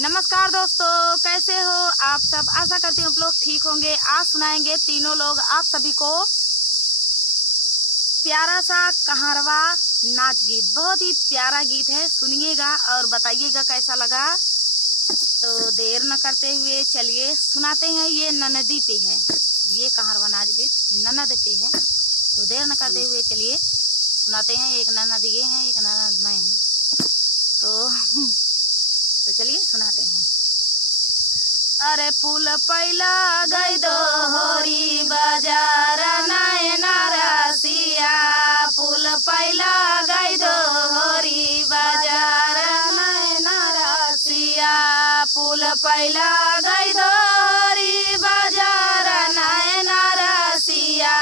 नमस्कार दोस्तों, कैसे हो आप सब। आशा करती हूँ आप लोग ठीक होंगे। आज सुनाएंगे तीनों लोग आप सभी को प्यारा सा कहारवा नाच गीत। बहुत ही प्यारा गीत है, सुनिएगा और बताइएगा कैसा लगा। तो देर न करते हुए चलिए सुनाते हैं। ये ननदी पे है, ये कहारवा नाच गीत ननद पे है। तो देर न करते हुए चलिए सुनाते हैं। एक ननद ये है, एक ननद मैं हूँ। तो चलिए सुनाते हैं। अरे फूल पैला गई दो होरी बाजार नयना रसिया। फूल पैला गई दो होरी बाजार नयना रसिया। फूल पैला गई दो होरी बाजार नयना रसिया।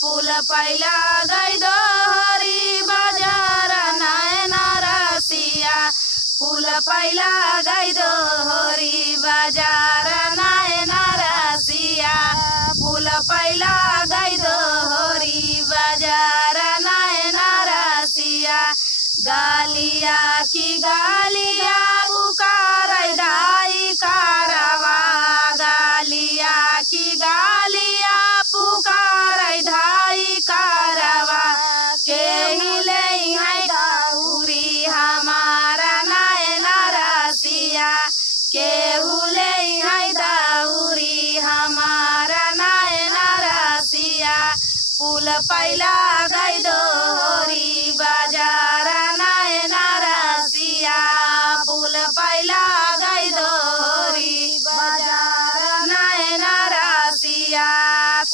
फूल पैला गई दो होरी बाजार नयना रसिया। फूल पैला गई दो होरी बाजार नयना रसिया। फूल पैला गई दो होरी बाजार नयना रसिया। गालिया की गालिया पुकार धाई कारवा। गालिया की गालिया पुकार धाई कारवा। के हिले है गौरी हमारा नयना रसिया। केहू ले है दौरी हमारा नयना रसिया। फूल पैला गई दो होरी बाजार नयना रसिया। फूल पैला गई दो होरी बाजार नयना रसिया।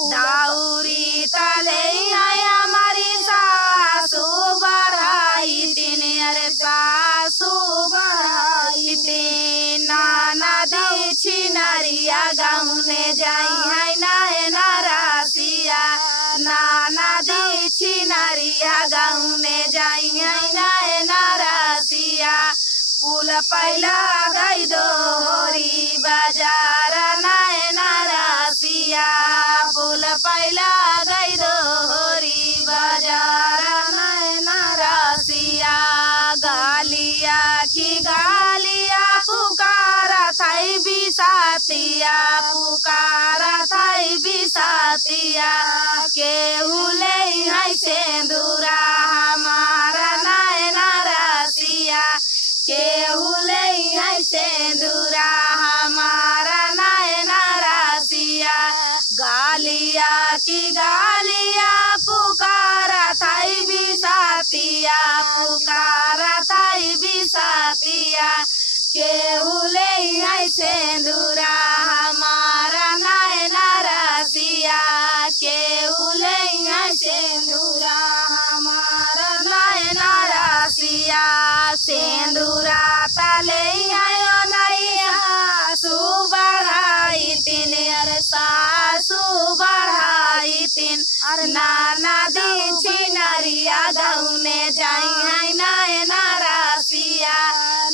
दौरी तले है हमारी सासू बढ़ाई तीन। अरे सासू बढ़ाई तीन। नाना दी छिनरिया गाँव में जाई है नयना रसिया। नाना दी छिनरिया गाँव में जाई है नयना रसिया। फूल पैला गई दो होरी बाजार नयना रसिया। फूल पैला गई दो होरी बाजार नयना रसिया। गालिया की गालिया पुकारा थाई बिसातिया। पुकारा थाई बिसातिया। केहू ले है सेंदूरा हमारा नयना रसिया। केहू ले है सेंदूरा हमारा नयना रसिया। गालिया की गालिया पुकारा थाई बिसातिया। पुकारा थाई बिसातिया। केहू ले है सेंदूरा हमारा नयना रसिया। केहू ले है सेंदूरा हमारा नयना रसिया। सेंदूरा तले है नैया सासू बढ़ाई तीन। अरे सासू बढ़ाई तीन। अरे नाना दी छिनरिया गाँव में जाई है नयना रसिया।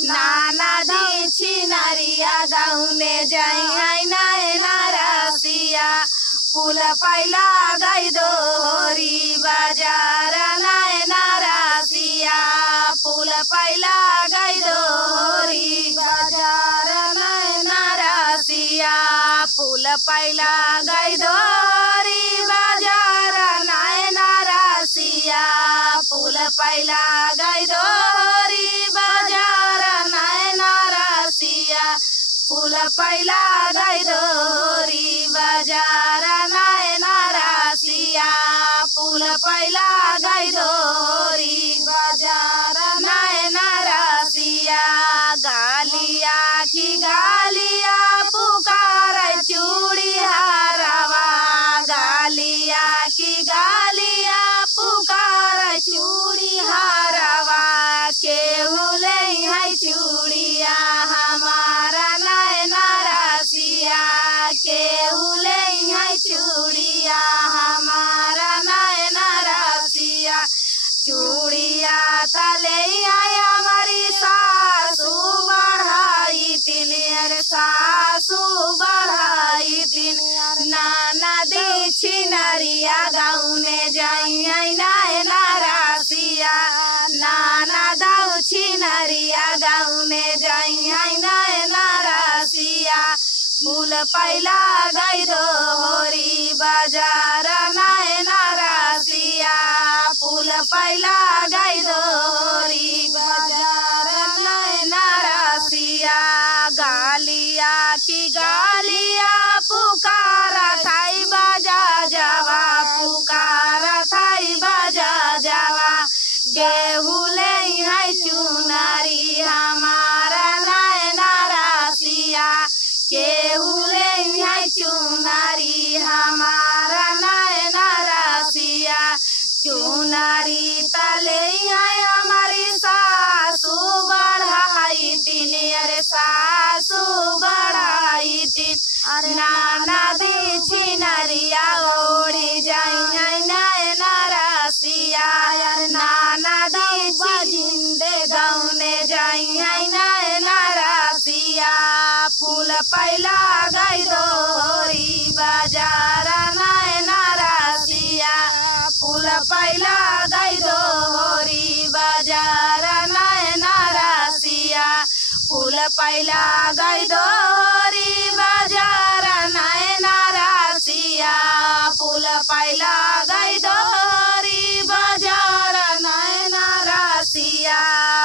नाना दी छिनरिया गाँव में जाई है नयना रसिया। फूल पैला गई दो होरी बाजार नयना रसिया। फूल पैला गई दो होरी बाजार नयना रसिया। फूल पैला गई दो होरी बाजार नयना रसिया। फूल पैला गई दो होरी बाजार नयना रसिया। फूल पैला गई दो होरी बाजार नयना रसिया। फूल पैला गई दो होरी बाजार नयना रसिया। गालिया की गालिया पुकार चूड़ी हारवा। गालिया की गालिया पुकार चूड़ी हारवा। केहू ले है चूड़िया हमारा नयना रसिया। केहू ले है चूड़िया हमारा नयना रसिया। चूड़िया तले है हमारी सासू बढ़ाई तीन। अरे सासू बढ़ाई तीन। नाना दी छिनरिया गाँव में जाई है नयना रसिया। नाना दाऊ छिनरिया गाँव में जाई है नयना फूल पैला गई दोहरी बाजार नैना रासिया, फूल पैला गई दोहरी बाजार नैना रासिया। गालिया की गालिया पुकारा थाई बाजा जावा, पुकारा थाई बाजा जावा। गेहूँ ले है चुनारी हमारा नैना रासिया, गेहूँ ले है चुनारी हमारा नैना रासिया। चुनारी तले है हमारी सासू बढ़ाई तीन, अरे सासू बढ़ाई तीन। नाना दी छिनरिया ओढ़ी जाई नैना रासिया, नाना दी जिंदे गौने जाई नैना रासिया। फूल पैला गई दोहरी बाजार नैना रासिया, फूल पैला गई दोहरी बाजार नैना रासिया। फूल पैला गई दोहरी बाजार नैना रासिया, फूल पैला गई दोहरी बाजार नैना रासिया।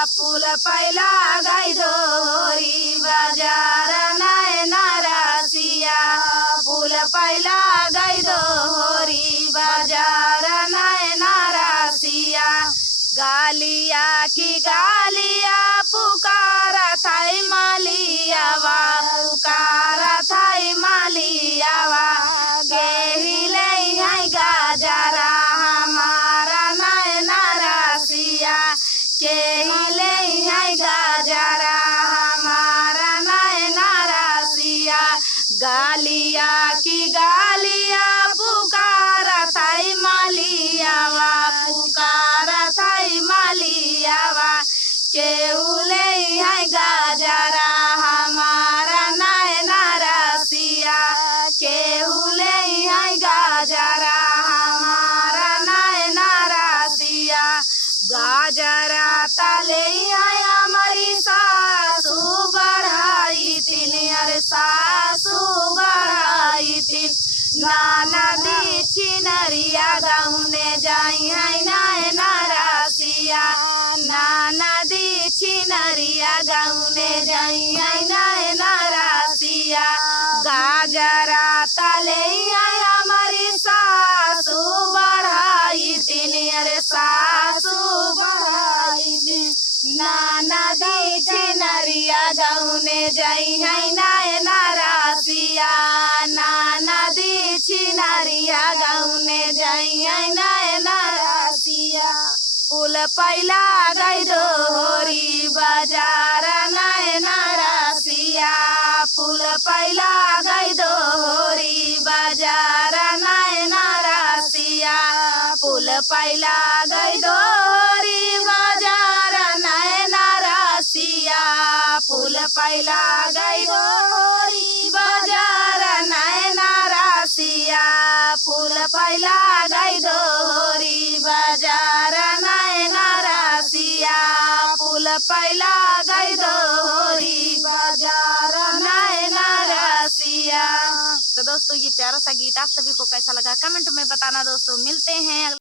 फूल पैला गई दोहरी बाजार नैना रासिया, फूल पैला गई दोहरी बाजार नैना रासिया। गालिया की गालिया पुकारा थाई मालियावा, पुकारा थाई मालियावा। गेहिले है गाजरा हमारा नैना रासिया, गेहिले है गाजरा हमारा नैना रासिया। गालिया की गालिया पुकारा थाई मालियावा, पुकारा थाई मालियावा। केहू ले है गाजरा हमारा नैना रासिया, केहू ले है गाजरा हमारा नैना रासिया। गाजरा तले है हमारी सासू बढ़ाई तीन, अरे सासू बढ़ाई तीन। नाना दी छिनरिया गौने जाई है नैना रासिया, नाना दी छिनरिया गौने जाई है नैना रासिया। गाजरा तले है हमारी सासू बढ़ाई तीन, अरे सासू बढ़ाई तीन। नाना दी छिनरिया गौने जाई है नैना रासिया, नाना दी छिनरिया गौने जाई है नैना रासिया। फूल पैला गई दोहरी बाजार नैना रासिया, फूल पैला गई दोहरी बाजार नैना रासिया। फूल पैला गई दोहरी बाजार नैना रासिया, फूल पैला गई दोहरी बाजार नैना रासिया। फूल पैला गई दोहरी बाजार नैना रासिया, फूल पैला गई दोहरी बाजार नैना रासिया। तो दोस्तों ये प्यारा सा गीत आप सभी को कैसा लगा कमेंट में बताना दोस्तों। मिलते हैं